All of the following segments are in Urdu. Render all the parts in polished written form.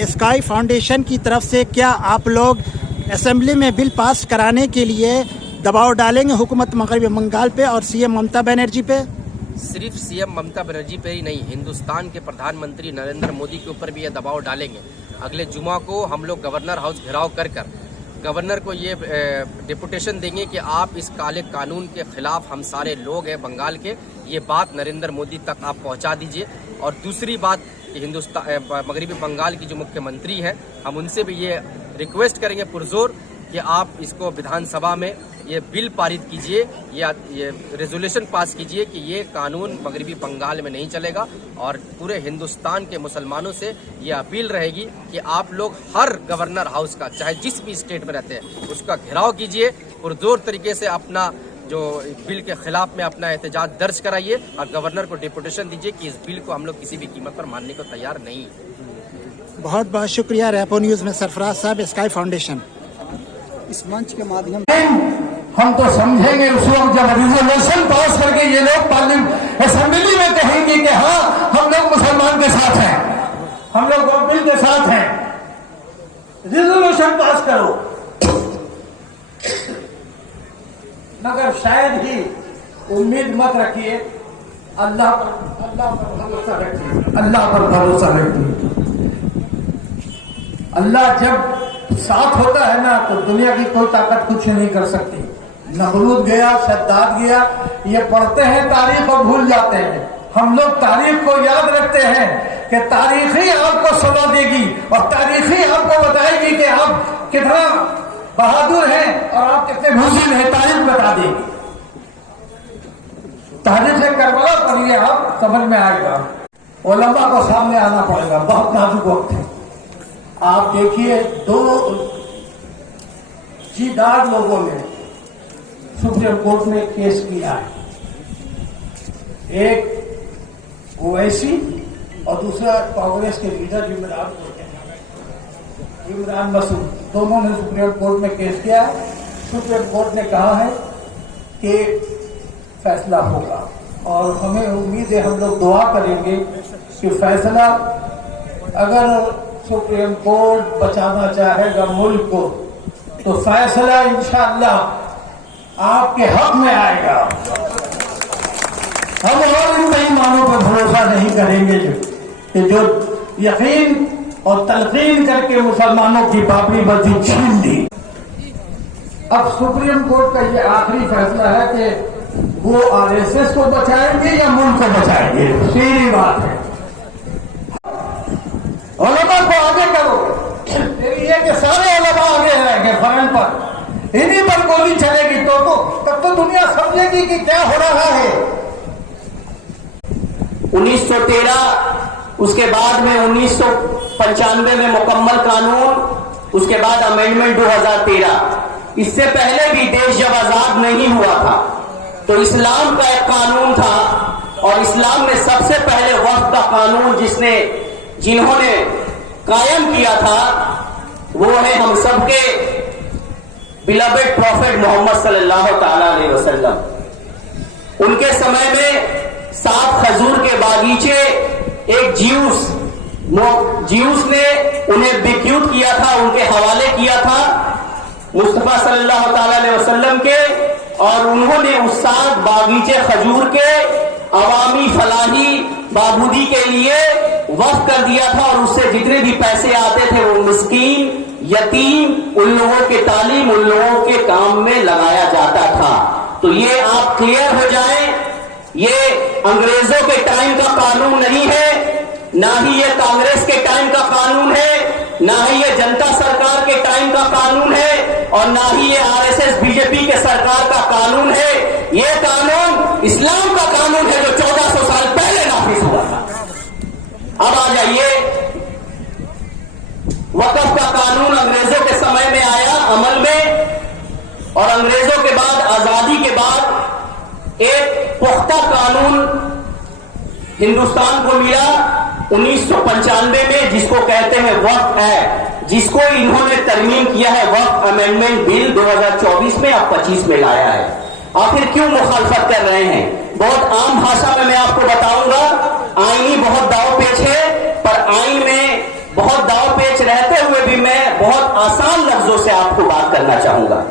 اسکائی فاؤنڈیشن کی طرف سے کیا آپ لوگ اسمبلی میں بل پاس کرانے کے لیے دباؤ ڈالیں گے حکومت مغربی بنگال پہ اور سی ایم ممتا بنرجی پہ؟ صرف سی ایم ممتا بنرجی پہ ہی نہیں، ہندوستان کے پردھان منتری نریندر مودی کے اوپر بھی یہ دباؤ ڈالیں گے۔ اگلے جمعہ کو ہم لوگ گورنر ہاؤس گھیراؤ کر گورنر کو یہ ڈپوٹیشن دیں گے کہ آپ اس کالے قانون کے خلاف، ہم سارے لوگ ہیں بنگال کے، یہ بات نریندر مودی تک آپ پہنچا دیجئے۔ اور دوسری بات کہ مغربی بنگال کی جو مکھیہ منتری ہیں، ہم ان سے بھی یہ ریکویسٹ کریں گے پرزور کہ آپ اس کو ودھان سبھا میں یہ بل پارت کیجئے یا یہ ریزولوشن پاس کیجئے کہ یہ قانون مغربی بنگال میں نہیں چلے گا، اور پورے ہندوستان کے مسلمانوں سے یہ اپیل رہے گی کہ آپ لوگ ہر گورنر ہاؤس کا، چاہے جس بھی اسٹیٹ میں رہتے ہیں، اس کا گھیراؤ کیجئے، پرزور طریقے سے اپنا جو بل کے خلاف میں اپنا احتجاج درج کرائیے اور گورنر کو ڈپوٹیشن دیجئے کہ اس بل کو ہم لوگ کسی بھی قیمت پر ماننے کو تیار نہیں۔ بہت بہت شکریہ ریپو نیوز میں سرفراز صاحب، اسکائی فاؤنڈیشن۔ اس منچ کے مادھیم ہم تو سمجھیں گے اس وقت جب ریزولوشن پاس کر کے یہ لوگ پارلیمنٹ اسمبلی میں کہیں گے کہ ہاں ہم لوگ مسلمان کے ساتھ ہیں، ہم لوگ بل کے ساتھ ہیں، ریزولوشن پاس کرو۔ مگر شاید ہی امید مت رکھیے، اللہ پر بھروسہ رکھیے، اللہ پر بھروسہ رکھیے۔ اللہ جب ساتھ ہوتا ہے نا تو دنیا کی کوئی طاقت کچھ نہیں کر سکتی۔ نمرود گیا، شداد گیا، یہ پڑھتے ہیں تاریخ اور بھول جاتے ہیں۔ ہم لوگ تاریخ کو یاد رکھتے ہیں کہ تاریخ ہی آپ کو سزا دے گی اور تاریخ ہی آپ کو بتائے گی کہ آپ کتنا بہادر ہیں اور آپ کتنے بزدل ہیں، تاریخ بتا دے گی۔ تاریخ کربلا پڑھیے، آپ سمجھ میں آئے گا۔ علماء کو سامنے آنا پڑے گا، بہت نازک وقت ہے۔ آپ دیکھیے، دو جیدار لوگوں نے سپریم کورٹ میں کیس کیا ہے، ایک اویسی اور دوسرا کانگریس کے لیڈر عمران مسعود، دونوں نے سپریم کورٹ میں کیس کیا ہے۔ سپریم کورٹ نے کہا ہے کہ فیصلہ ہوگا اور ہمیں امید ہے، ہم لوگ دعا کریں گے کہ فیصلہ، اگر سپریم کورٹ بچانا چاہے گا ملک کو تو فیصلہ انشاءاللہ آپ کے حق میں آئے گا۔ ہم اور ان بےایمانوں پہ بھروسہ نہیں کریں گے کہ جو یقین اور تلقین کر کے مسلمانوں کی بابری مسجد چھین دی۔ اب سپریم کورٹ کا یہ آخری فیصلہ ہے کہ وہ RSS کو بچائیں گے یا ملک کو بچائیں گے، سیدھی بات ہے۔ علماء کو آگے کرو، یہ کہ سارے علماء آگے رہیں گے فرنٹ پر، انہی پر گولی چلے گی تو تب تو دنیا سمجھے گی کہ کیا ہو رہا ہے۔ 1913، اس کے بعد میں 1995 میں مکمل قانون، اس کے بعد امینڈمنٹ 2013۔ اس سے پہلے بھی دیش جب آزاد نہیں ہوا تھا تو اسلام کا ایک قانون تھا، اور اسلام میں سب سے پہلے وقت کا قانون جنہوں نے قائم کیا تھا وہ ہے ہم سب کے بلوڈ پروفٹ محمد صلی اللہ تعالی علیہ وسلم۔ ان کے سمے میں 7 کھجور کے باغیچے ایک جیوس نے انہیں بیکیوٹ کیا تھا، ان کے حوالے کیا تھا مصطفیٰ صلی اللہ تعالی علیہ وسلم کے، اور انہوں نے اس 7 باغیچے کھجور کے عوامی فلاحی بہبودی کے لیے وقف کر دیا تھا، اور اس سے جتنے بھی پیسے آتے تھے وہ مسکین، یتیم، ان لوگوں کے تعلیم، ان لوگوں کے کام میں لگایا جاتا تھا۔ تو یہ آپ کلیئر ہو جائیں، یہ انگریزوں کے ٹائم کا قانون نہیں ہے، نہ ہی یہ کانگریس کے ٹائم کا قانون ہے، نہ ہی یہ جنتا سرکار کے ٹائم کا قانون ہے، اور نہ ہی یہ RSS BJP کے سرکار کا قانون ہے۔ یہ قانون اسلام کا قانون ہے جو 1400 سال پہلے نافذ ہوا تھا۔ اب آ جائیے، وقف کا قانون انگریزوں کے سمے میں آیا عمل میں، اور انگریزوں کے بعد، آزادی کے بعد ایک پختہ قانون ہندوستان کو ملا 1995 میں، جس کو کہتے ہیں وقف ایکٹ، جس کو انہوں نے ترمیم کیا ہے وقف امینڈمنٹ بل 2024 میں، اب 25 میں لایا ہے۔ آخر کیوں مخالفت کر رہے ہیں؟ بہت عام بھاشا میں آپ کو بتاؤں گا، آئینی بہت داؤ پیچ ہے، پر آئین میں بہت داؤ پیچ بہت آسان لفظوں سے آپ کو بات کرنا چاہوں گا.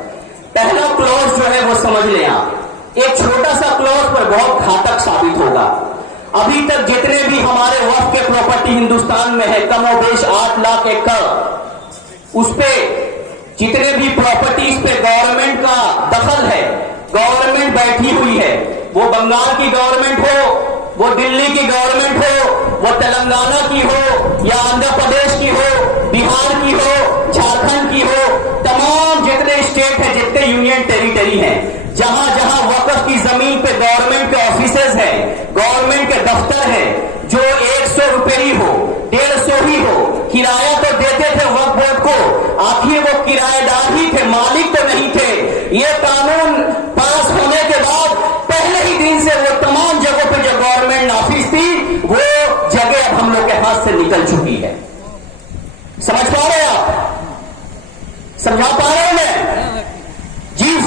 پہلا کلوز جو ہے وہ سمجھ لیں آپ، ایک چھوٹا سا کلوز پر بہت گھاتک ثابت ہوگا. ابھی تک جتنے بھی ہمارے وقف کے پراپرٹی ہندوستان میں ہے کم و بیش 8 لاکھ ایکڑ، اس پہ جتنے بھی پراپرٹیز پہ گورنمنٹ کا دخل ہے، گورنمنٹ بیٹھی ہوئی ہے، وہ بنگال کی گورنمنٹ ہو، وہ دلی کی گورنمنٹ ہو، وہ تلنگانہ کی ہو یا آندھرا پردیش کی ہو، بہار کی ہو، جھارکھنڈ کی ہو، تمام جتنے اسٹیٹ ہیں، جتنے یونین ٹیریٹری ہیں، جہاں جہاں وقف کی زمین پہ گورنمنٹ کے آفیسز ہیں، گورنمنٹ کے دفتر ہیں، جو 100 روپے ہی ہو، 150 ہی ہو، کرایہ تو دیتے تھے وقف بورڈ کو، آخر وہ کرایہ دار ہی تھے، مالک تو نہیں تھے. یہ قانون پاس ہونے کے بعد پہلے ہی دن سے وہ تمام جگہوں پہ جو گورنمنٹ نافذ تھی وہ جگہ اب ہم لوگ کے ہاتھ سے نکل چکی ہے. سمجھ پا رہے ہیں آپ؟ سمجھا پا رہے ہیں میں؟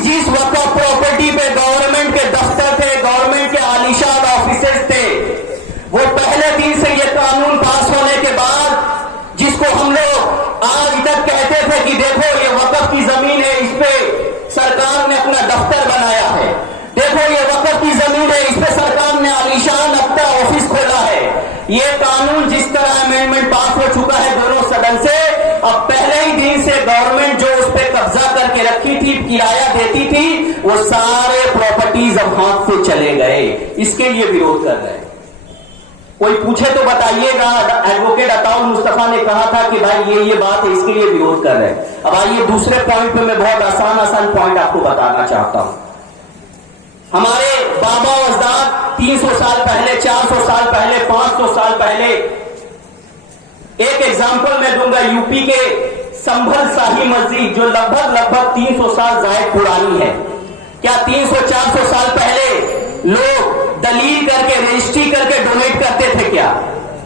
جس وقت پراپرٹی پہ گورنمنٹ کے دفتر تھے، گورنمنٹ کے عالیشان آفیسز تھے، وہ پہلے دن سے یہ قانون پاس ہونے کے بعد جس کو ہم لوگ آج تک کہتے تھے کہ دیکھو یہ وقف کی زمین ہے، اس پہ سرکار نے اپنا دفتر بنایا ہے، دیکھو یہ وقف کی زمین ہے، اس پہ سرکار نے عالیشان اپنا آفس کھولا ہے. یہ قانون جس طرح امینڈمنٹ پاس ہو چکا ہے دونوں سدن سے، اب پہلے ہی دن سے گورنمنٹ جو اس پہ قبضہ کر کے رکھی تھی، کرایہ دیتی تھی، وہ سارے پراپرٹیز اب ہاتھ سے چلے گئے. اس کے لیے وروଧ کر رہے ہیں. کوئی پوچھے تو بتائیے گا. ایڈوکیٹ عطاء مصطفیٰ نے کہا تھا کہ بھائی یہ بات ہے، اس کے لیے وروଧ کر رہے ہیں. اب آئیے دوسرے پوائنٹ پہ میں بہت آسان پوائنٹ آپ کو بتانا چاہتا ہوں. ہمارے بابا و اجداد 300 سال پہلے، 400 سال پہلے، 500 سال پہلے، ایک ایگزامپل میں دوں گا. یو پی کے سنبھل شاہی مسجد جو لگ بھگ 300 سال زائد پرانی ہے. کیا 300-400 سال پہلے لوگ دلیل کر کے، رجسٹری کر کے ڈونیٹ کرتے تھے کیا؟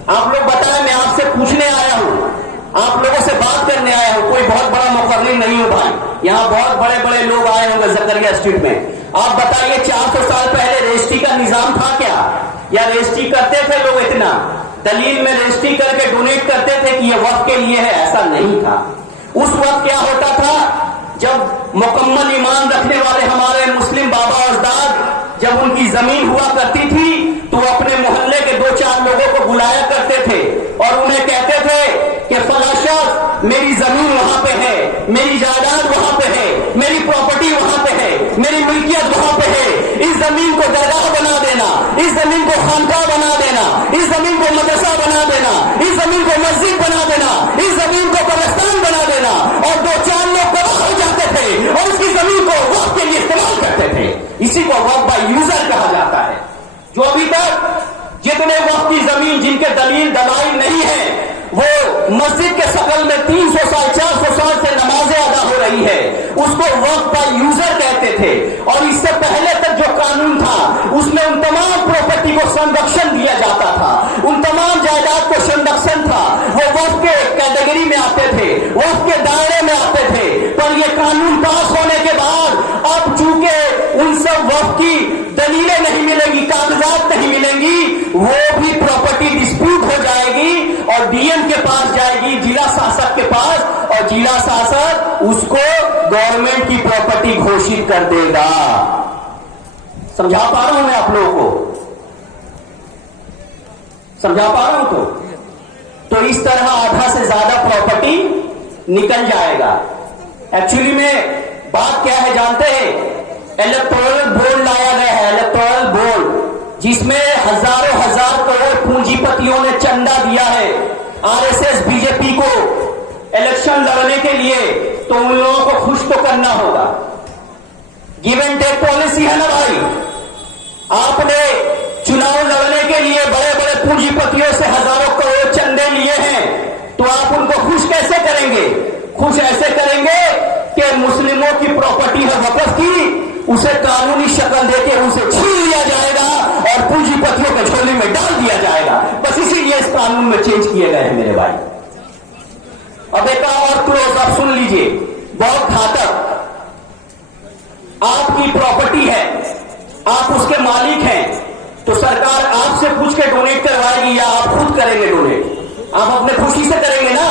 آپ لوگ بتائیں. میں آپ سے پوچھنے آیا ہوں، آپ لوگوں سے بات کرنے آیا ہوں. کوئی بہت بڑا مقرر نہیں ہوں بھائی، یہاں بہت بڑے بڑے لوگ آئے ہوں گے زکریا اسٹریٹ میں. آپ بتائیے 400 سال پہلے رجسٹری کا نظام تھا کیا؟ یا رجسٹری کرتے تھے لوگ اتنا؟ دلیل میں رجسٹری کر کے ڈونیٹ کرتے تھے کہ یہ وقف کے لیے ہے؟ ایسا نہیں تھا. اس وقت کیا ہوتا تھا، جب مکمل ایمان رکھنے والے ہمارے مسلم بابا اجداد جب ان کی زمین ہوا کرتی تھی تو اپنے محلے کے 2-4 لوگوں کو بلایا کرتے تھے اور انہیں کہتے تھے کہ فلاں شخص میری زمین وہاں پہ ہے، میری جائیداد وہاں پہ ہے، میری پراپرٹی وہاں پہ ہے، میری ملکیت وہاں پہ ہے، اس زمین کو درگاہ بنا دینا، اس زمین کو خانقاہ بنا دینا، اس زمین کو مدرسہ بنا دینا، اس زمین کو مسجد بنا دینا، اس زمین کو قبرستان بنا دینا. اور 2-4 لوگ گواہ ہو جاتے تھے اور اس کی زمین کو وقف کے لیے استعمال کرتے تھے. اسی کو وقف بائی یوزر کہا جاتا ہے. جو ابھی تک جتنے وقف کی زمین جن کے دلائل نہیں ہے، وہ مسجد کے شکل میں 300 سال 400 سال سے نمازیں ادا ہو رہی ہے، اس کو وقف بائی یوزر کہتے تھے. اور اس سے پہلے تک جو قانون تھا اس میں ان تمام پراپرٹی کو سنرکشن دیا جاتا تھا، ان تمام جائیداد کو سنرکشن تھا. وہ وقف کے کیٹیگری میں آتے تھے، وقف کے دائرے میں آتے تھے. پر یہ قانون پاس ہونے کے بعد اب چونکہ ان سب وقف کی دلیلیں نہیں ملیں گی، کاغذات نہیں ملیں گی، وہ بھی پراپرٹی ڈسپیوٹ ہو جائے گی اور ڈی ایم کے پاس جائے گی، ضلع شاسک کے پاس، اور ضلع شاسک اس کو گورنمنٹ کی پراپرٹی گھوشت کر دے گا. سمجھا پا رہا ہوں میں آپ لوگوں کو؟ سمجھا پا رہا ہوں تو اس طرح آدھا سے زیادہ پراپرٹی نکل جائے گا. ایکچولی میں بات کیا ہے جانتے ہیں؟ الیکٹورل بورڈ لایا گیا ہے، الیکٹورل بورڈ، جس میں ہزاروں ہزار کروڑ پونجی پتیوں نے چندہ دیا ہے RSS BJP کو الیکشن لڑنے کے لیے. تو ان لوگوں کو خوش تو کرنا ہوگا. گیو اینڈ ٹیک پالیسی ہے نا بھائی. آپ نے چناؤ لڑنے کے لیے بڑے بڑے پونجی پتیوں سے ہزاروں کروڑ چندے لیے ہیں، تو آپ ان کو خوش کیسے کریں گے؟ خوش ایسے کریں گے کہ مسلموں کی پراپرٹی ہے وقف کی، اسے قانونی شکل دے کے اسے چھین لیا جائے گا اور پونجی پتیوں کے جھولی میں ڈال دیا جائے گا. بس اسی لیے اس قانون میں چینج کیے گئے ہیں میرے بھائی. اب ایک اور کلوز آپ سن لیجئے، بہت گھاتک. آپ کی پراپرٹی ہے، آپ اس کے مالک ہیں، تو سرکار آپ سے پوچھ کے ڈونیٹ کروائے گی یا آپ خود کریں گے ڈونیٹ؟ آپ اپنے خوشی سے کریں گے نا.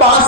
5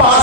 5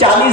40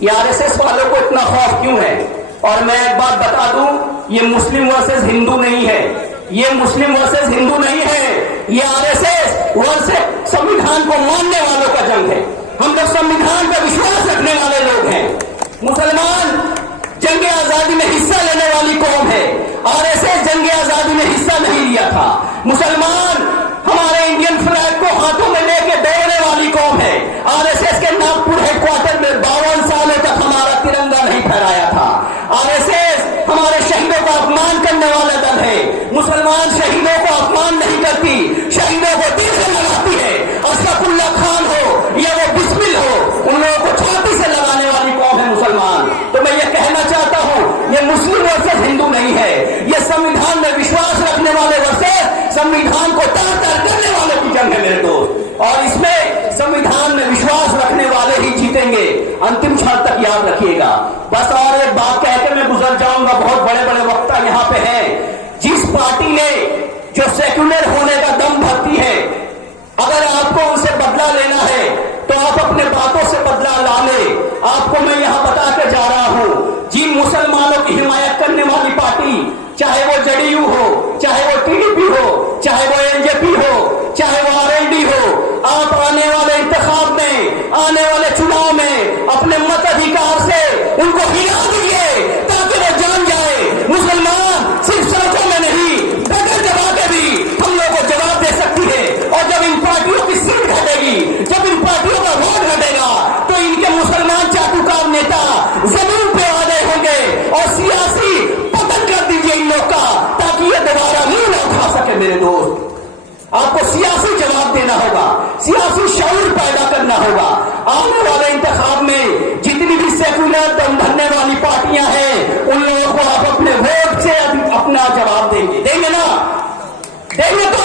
کہ RSS والوں کو اتنا خوف کیوں ہے. اور میں ایک بات بتا دوں, یہ مسلم ورسز ہندو نہیں ہے, یہ مسلم ورسز ہندو نہیں ہے, یہ RSS ورسز سمویدھان کو ماننے والوں کا جنگ ہے. ہم لوگ سمویدھان پہ وشواس رکھنے والے لوگ ہیں. مسلمان جنگ آزادی میں حصہ لینے والی قوم ہے, RSS جنگ آزادی میں حصہ نہیں لیا تھا. مسلمان ہمارے انڈین فلیگ کو ہاتھوں میں لے کے دوڑنے والی قوم ہے. RSS کے ناگپور ہیڈ کوارٹر میں 52 سالوں تک ہمارا ترنگا نہیں پھہرایا تھا. RSS ہمارے شہیدوں کا اپمان کرنے والا دل ہے. مسلمان شہیدوں کو اپمان نہیں کرتی, شہیدوں کو دل سے لگاتی ہے. اشرف اللہ خان ہو یا وہ بسمل ہو, ان لوگوں کو چھاتی سے لگانے والی قوم ہے مسلمان. تو میں یہ کہنا چاہتا ہوں, یہ مسلم ورسز ہندو نہیں ہے, یہ سمویدھان میں وشواس رکھنے والے ورسز سمویدھان کو تار تار کرنے والوں کی جنگ ہے میرے دوست. اور اس میں سمویدھان میں وشواس رکھنے والے ہی جیتیں گے, انتم چھڑ تک یاد رکھیے گا. بس اور ایک بات کہہ کے میں گزر جاؤں گا, بہت بڑے بڑے وقتہ یہاں پہ ہیں. جس پارٹی نے جو سیکولر ہونے کا دم بھرتی ہے, اگر آپ کو ان سے بدلہ لینا ہے تو آپ اپنے باتوں سے بدلہ لا لیں. آپ کو میں یہاں بتا کے جا رہا ہوں, جن مسلمانوں کی حمایت کرنے والی پارٹی, چاہے وہ JDU ہو, چاہے وہ TDP ہو, چاہے وہ LJP ہو, چاہے وہ RLD ہو, آپ آنے والے انتخاب میں, آنے والے چناؤ میں اپنے مت ادھیکار سے ان کو ہلا دیجیے تاکہ وہ جان جائے مسلمان صرف سڑکوں میں نہیں, بغیر دبا کے بھی ہم لوگ کو جواب دے سکتی ہے. اور جب ان پارٹیوں کی سیٹ گھٹے گی, جب ان پارٹیوں کا ووٹ گھٹے گا, تو ان کے مسلمان چاٹوکار نیتا زمین پہ آ گئے ہوں گے اور سیاسی پتن کر دیجیے ان لوگ کا, تاکہ یہ دوبارہ نہیں نہ اٹھا سکے. میرے دوست, آپ کو سیاسی جواب دینا ہوگا, سیاسی شعور پیدا کرنا ہوگا. آنے والے انتخاب میں جتنی بھی سیکولر دم بھرنے والی پارٹیاں ہیں, ان لوگوں کو آپ اپنے ووٹ سے اپنا جواب دیں گے. دیں گے نا؟ دیں گے تو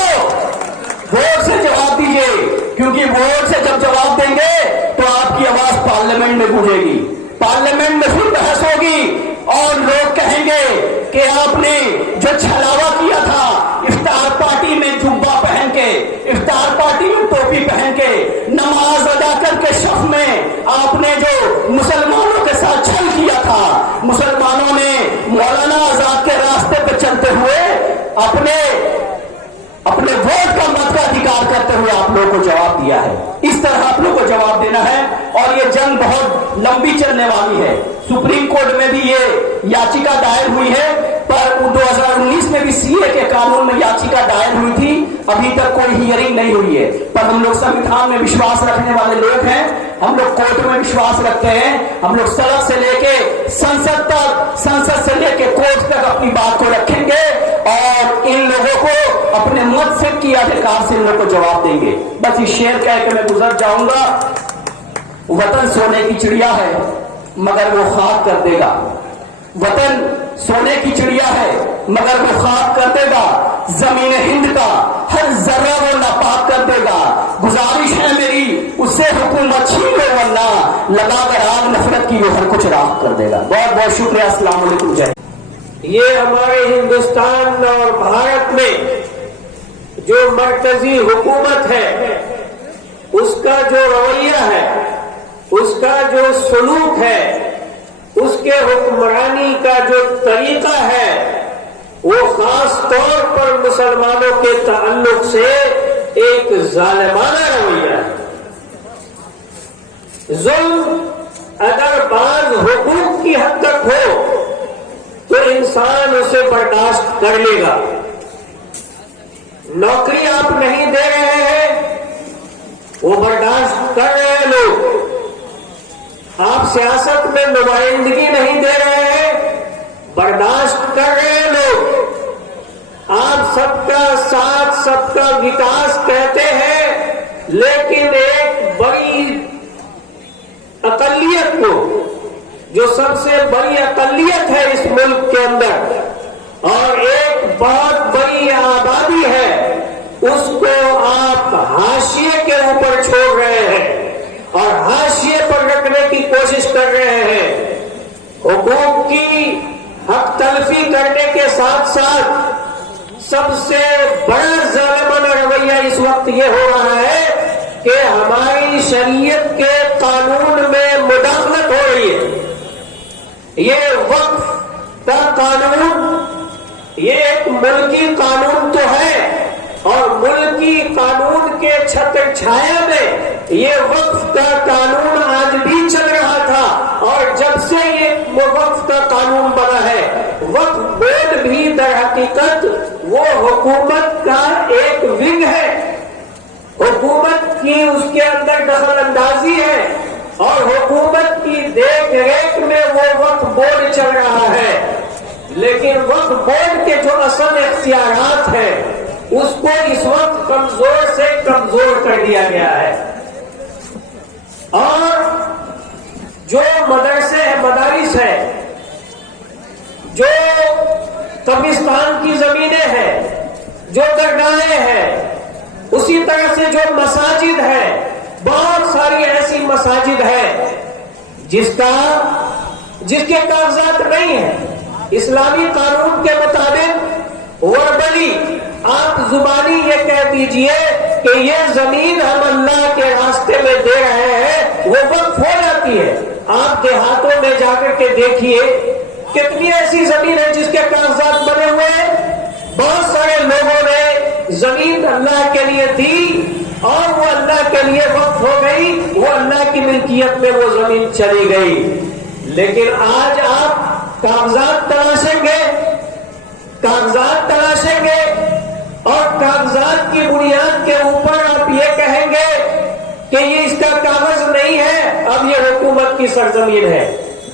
ووٹ سے جواب دیجیے, کیونکہ ووٹ سے جب جواب دیں گے تو آپ کی آواز پارلیمنٹ میں گونجے گی, پارلیمنٹ میں پھر بحث ہوگی اور لوگ کہیں گے کہ آپ نے جو چھلاوا کیا تھا افطار پارٹی میں جبہ پہن کے, افطار پارٹی میں ٹوپی پہن کے, نماز ادا کر کے شف میں آپ نے جو مسلمانوں کے ساتھ چھل کیا تھا, مسلمانوں نے مولانا آزاد کے راستے پہ چلتے ہوئے اپنے ووٹ کا مت کا ادھیکار کرتے ہوئے آپ لوگوں کو جواب دیا ہے. اس طرح آپ لوگوں کو جواب دینا ہے. اور یہ جنگ بہت لمبی چلنے والی ہے. سپریم کورٹ میں بھی یہ یاچیکا دائر ہوئی ہے, پر 2019 میں بھی CA کے قانون میں یاچیکا دائر ہوئی تھی, ابھی تک کوئی ہیئرنگ نہیں ہوئی ہے. پر ہم لوگ سمویدھان میں وشواس رکھنے والے لوگ ہیں, ہم لوگ کورٹ میں وشواس رکھتے ہیں. ہم لوگ سڑک سے لے کے سنسد تک, سنسد سے لے کے کورٹ تک اپنی بات کو رکھیں گے اور ان لوگوں کو اپنے مت سے کی ادھیکار سے ان لوگوں کو جواب دیں گے. بس یہ شعر کہہ کے میں گزر جاؤں گا. وطن سونے کی چڑیا ہے مگر وہ خاک کر دے گا, وطن سونے کی چڑیا ہے مگر وہ خاک کر دے گا, زمین ہند کا ہر ذرہ وہ ناپاک کر دے گا. گزارش ہے میری اس سے حکومت چھین لو ورنہ لگا کر آگ نفرت کی وہ ہر کچھ راکھ کر دے گا. بہت بہت شکریہ. السلام علیکم. جے یہ ہمارے ہندوستان اور بھارت میں جو مرکزی حکومت ہے اس کا جو رویہ ہے, اس کا جو سلوک ہے, اس کے حکمرانی کا جو طریقہ ہے, وہ خاص طور پر مسلمانوں کے تعلق سے ایک ظالمانہ رویہ ہے. ظلم اگر بعض حقوق کی حد تک ہو تو انسان اسے برداشت کر لے گا. نوکری آپ نہیں دے رہے ہیں, وہ برداشت کر رہے ہیں لوگ. آپ سیاست میں نمائندگی نہیں دے رہے ہیں, برداشت کر رہے ہیں لوگ. آپ سب کا ساتھ, سب کا وکاس کہتے ہیں, لیکن ایک بڑی اقلیت کو, جو سب سے بڑی اقلیت ہے اس ملک کے اندر اور ایک بہت بڑی آبادی ہے, اس کو آپ حاشیے کے اوپر چھوڑ رہے ہیں اور حاشیے پر رکھنے کی کوشش کر رہے ہیں. حقوق کی حق تلفی کرنے کے ساتھ ساتھ سب سے بڑا ظالمانہ رویہ اس وقت یہ ہو رہا ہے کہ ہماری شریعت کے قانون میں مداخلت ہو رہی ہے. یہ وقف کا قانون یہ ایک ملکی قانون تو ہے، اور ملکی قانون کے چھتر چھایا میں یہ وقف کا قانون آج بھی چل رہا تھا، اور جب سے یہ وقف کا قانون بنا ہے، وقف بورڈ بھی در حقیقت وہ حکومت کا ایک ونگ ہے، حکومت کی اس کے اندر دخل اندازی ہے، اور حکومت کی دیکھ ریکھ میں وہ وقف بورڈ چل رہا ہے، لیکن وقف بورڈ کے جو اصل اختیارات ہیں اس کو اس وقت کمزور سے کمزور کر دیا گیا ہے، اور جو مدرسے ہیں، مدارس ہیں، جو قبرستان کی زمینیں ہیں، جو درگاہیں ہیں، اسی طرح سے جو مساجد ہیں، بہت ساری ایسی مساجد ہیں جس کے کاغذات نہیں ہیں اسلامی قانون کے مطابق، وربلی آپ زبانی یہ کہہ دیجئے کہ یہ زمین ہم اللہ کے راستے میں دے رہے ہیں، وہ وقف ہو جاتی ہے۔ آپ دیہاتوں میں جا کر کے دیکھیے کتنی ایسی زمین ہے جس کے کاغذات بنے ہوئے ہیں، بہت سارے لوگوں نے زمین اللہ کے لیے دی اور وہ اللہ کے لیے وقف ہو گئی، وہ اللہ کی ملکیت میں وہ زمین چلی گئی، لیکن آج آپ کاغذات تلاشیں گے، کاغذات تلاشیں گے، اور کاغذات کی بنیاد کے اوپر آپ یہ کہیں گے کہ یہ اس کا کاغذ نہیں ہے، اب یہ حکومت کی سرزمین ہے۔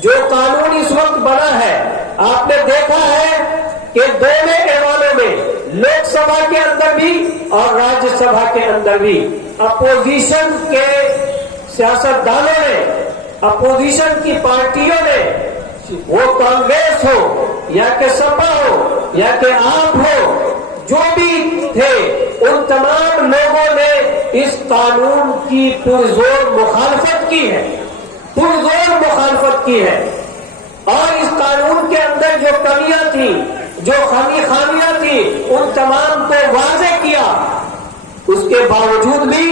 جو قانون اس وقت بنا ہے، آپ نے دیکھا ہے کہ دونوں ایوانوں میں، لوک سبھا کے اندر بھی اور راجیہ سبھا کے اندر بھی، اپوزیشن کے سیاستدانوں نے، اپوزیشن کی پارٹیوں نے، وہ کانگریس ہو یا کہ سپا ہو یا کہ آپ ہو، جو بھی تھے، ان تمام لوگوں نے اس قانون کی پرزور مخالفت کی ہے، پرزور مخالفت کی ہے، اور اس قانون کے اندر جو کمیاں تھیں، جو خامیاں تھیں، ان تمام کو واضح کیا۔ اس کے باوجود بھی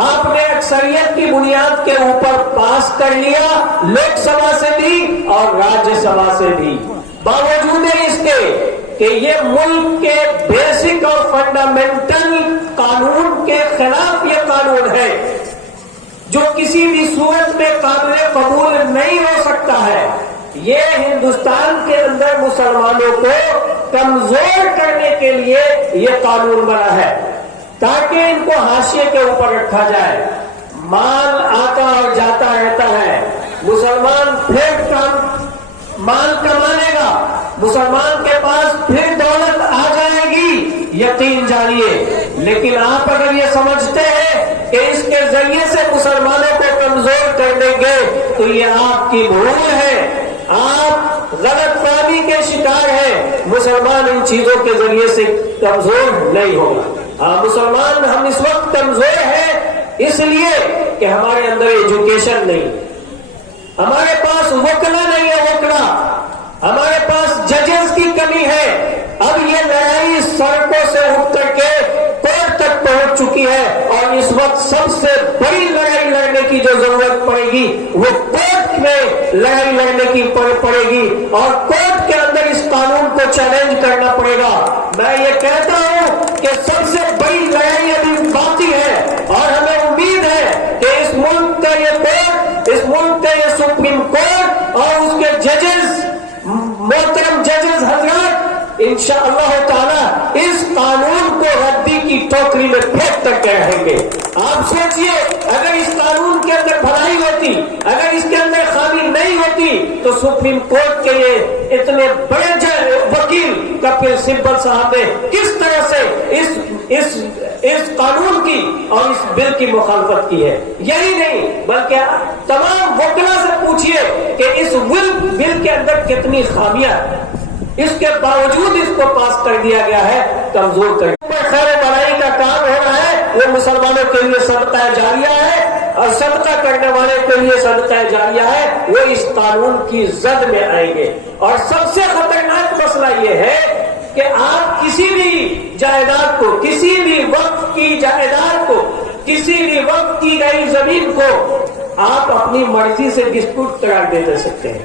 آپ نے اکثریت کی بنیاد کے اوپر پاس کر لیا، لوک سبھا سے بھی اور راجیہ سبھا سے بھی، باوجود اس کے کہ یہ ملک کے بیسک اور فنڈامنٹل قانون کے خلاف یہ قانون ہے، جو کسی بھی صورت میں قابل قبول نہیں ہو سکتا ہے۔ یہ ہندوستان کے اندر مسلمانوں کو کمزور کرنے کے لیے یہ قانون بنا ہے، تاکہ ان کو حاشیے کے اوپر رکھا جائے۔ مال آتا اور جاتا رہتا ہے، مسلمان پھر مال کمانے گا، مسلمان کے پاس پھر دولت آ جائے گی، یقین جانیے، لیکن آپ اگر یہ سمجھتے ہیں کہ اس کے ذریعے سے مسلمانوں کو کمزور کر دیں گے تو یہ آپ کی بھول ہے، آپ غلط فہمی کے شکار ہیں۔ مسلمان ان چیزوں کے ذریعے سے کمزور نہیں ہوگا۔ مسلمان ہم اس وقت کمزور ہیں اس لیے کہ ہمارے اندر ایجوکیشن نہیں، ہمارے پاس وکلا نہیں ہے، وکلا، ہمارے پاس ججز کی کمی ہے۔ اب یہ لڑائی سڑکوں سے اٹھ کر کے کورٹ تک پہنچ چکی ہے، اور اس وقت سب سے بڑی لڑائی لڑنے کی جو ضرورت پڑے گی وہ کورٹ میں لڑائی لڑنے کی پڑے گی، اور کورٹ کے اندر اس قانون کو چیلنج کرنا پڑے گا۔ میں یہ کہتا ہوں کہ سب سے بڑی لڑائی ابھی باقی ہے، اور ہمیں امید ہے کہ اس ملک کا یہ کورٹ، اس ملک کا یہ سپریم کورٹ اور اس کے ججز، محترم ججز حضرات، انشاءاللہ تعالی اس قانون کو ردی کی ٹوکری میں پھینک کر رہیں گے۔ آپ سوچئے اگر اس قانون کے اندر بھلائی ہوتی، اگر اس کے اندر خامی نہیں ہوتی تو سپریم کورٹ کے یہ اتنے بڑے وکیل کپل سبل صاحب نے کس طرح سے اس قانون کی اور اس بل کی مخالفت کی ہے۔ یہی نہیں بلکہ تمام وکلا سے پوچھئے کہ اس بل کے اندر کتنی خامیاں ہیں، اس کے باوجود اس کو پاس کر دیا گیا ہے، کمزور کر خیر و بھلائی کا کام ہو رہا ہے، وہ مسلمانوں کے لیے صدقہ جاریہ ہے، اور صدقہ کرنے والے کے لیے صدقہ جاریہ ہے، وہ اس قانون کی زد میں آئیں گے۔ اور سب سے خطرناک مسئلہ یہ ہے کہ آپ کسی بھی جائیداد کو، کسی بھی وقف کی جائیداد کو، کسی بھی وقف کی گئی زمین کو آپ اپنی مرضی سے ڈسپیوٹ قرار دے سکتے ہیں۔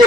کہ